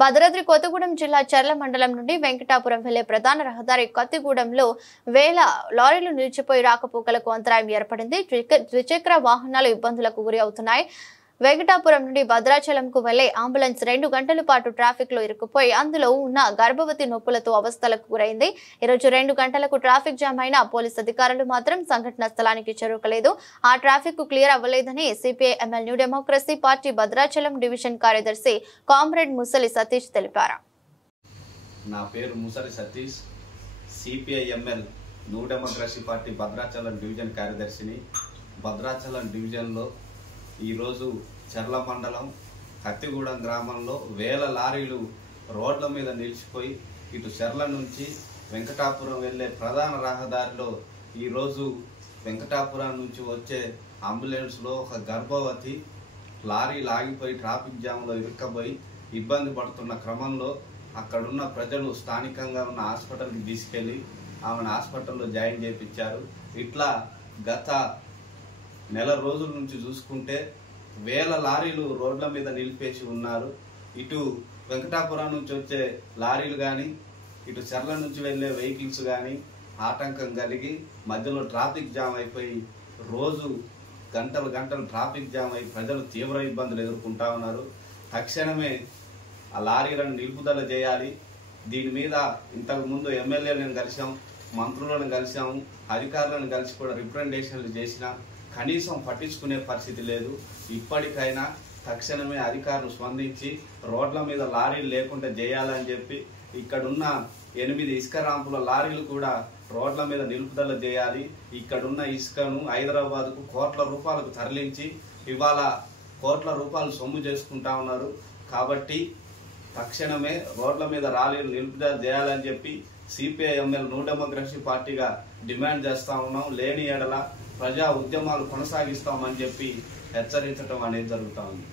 భద్రాద్రి కొత్తగూడెం జిల్లా చర్ల మండలం నుండి వెంకటాపురం వెళ్లే ప్రధాన రహదారి కత్తిగూడెంలో వేల లారీలు నిలిచిపోయి రాకపోకలకు అంతరాయం ఏర్పడింది. ద్విచక్ర వాహనాలు ఇబ్బందులకు గురి అవుతున్నాయి. వెంకటాపురం నుండి భద్రాచలంకు వెళ్లే అంబులెన్స్ 2 గంటల పాటు ట్రాఫిక్ లో ఇరుక్కుపోయి అందులో ఉన్న గర్భవతి నొప్పులతో అవస్థలకు గురైంది. ఈ రోజు 2 గంటలకు ట్రాఫిక్ జామ్ అయిన పోలీస్ అధికారులు మాత్రం సంఘటన స్థలానికి చేరుకోలేదు. ఆ ట్రాఫిక్ క్లియర్ అవ్వలేదని CPI ML new democracy party Bhadrachalam division కార్యదర్శి కామ్రేడ్ ముసలి సతీష్ తెలిపారు. నా పేరు Musali Satish, CPI ML new democracy party Bhadrachalam division కార్యదర్శిని. భద్రాచలం డివిజన్లో ఈరోజు చర్ల మండలం కత్తిగూడెం గ్రామంలో వేల లారీలు రోడ్ల మీద నిలిచిపోయి ఇటు చర్ల నుంచి వెంకటాపురం వెళ్లే ప్రధాన రహదారిలో ఈరోజు వెంకటాపురం నుంచి వచ్చే అంబులెన్స్లో ఒక గర్భవతి లారీ లాగిపోయి ట్రాఫిక్ జామ్లో ఇరుక్కబోయి ఇబ్బంది పడుతున్న క్రమంలో అక్కడున్న ప్రజలు స్థానికంగా ఉన్న హాస్పిటల్కి తీసుకెళ్లి ఆమెను హాస్పిటల్లో జాయిన్ చేయించారు. ఇట్లా గత నెల రోజుల నుంచి చూసుకుంటే వేల లారీలు రోడ్ల మీద నిలిపేసి ఉన్నారు. ఇటు వెంకటాపురం నుంచి వచ్చే లారీలు కానీ ఇటు చర్ల నుంచి వెళ్లే వెహికల్స్ కానీ ఆటంకం కలిగి మధ్యలో ట్రాఫిక్ జామ్ అయిపోయి రోజు గంటలు ట్రాఫిక్ జామ్ అయి ప్రజలు తీవ్ర ఇబ్బందులు ఎదుర్కొంటా ఉన్నారు. తక్షణమే ఆ లారీలను నిలుపుదల చేయాలి. దీని మీద ఇంతకు ముందు ఎమ్మెల్యేలను కలిసాం, మంత్రులను కలిసాము, అధికారులను కలిసి కూడా రిప్రజెంటేషన్లు చేసినా కనీసం పట్టించుకునే పరిస్థితి లేదు. ఇప్పటికైనా తక్షణమే అధికారులు స్పందించి రోడ్ల మీద లారీలు లేకుండా చేయాలని చెప్పి ఇక్కడున్న 8 ఇసుక రాంపుల లారీలు కూడా రోడ్ల మీద నిలుపుదల చేయాలి. ఇక్కడున్న ఇసుకను హైదరాబాద్కు కోట్ల రూపాయలకు తరలించి ఇవాళ కోట్ల రూపాయలు సొమ్ము చేసుకుంటా ఉన్నారు. కాబట్టి తక్షణమే రోడ్ల మీద లారీలు నిలుపుదల చేయాలని చెప్పి సిపిఐ ఎంఎల్ న్యూ డెమోక్రసీ పార్టీగా డిమాండ్ చేస్తా ఉన్నాం. లేని ఎడల ప్రజా ఉద్యమాలు కొనసాగిస్తామని చెప్పి హెచ్చరించడం అనేది జరుగుతూ ఉంది.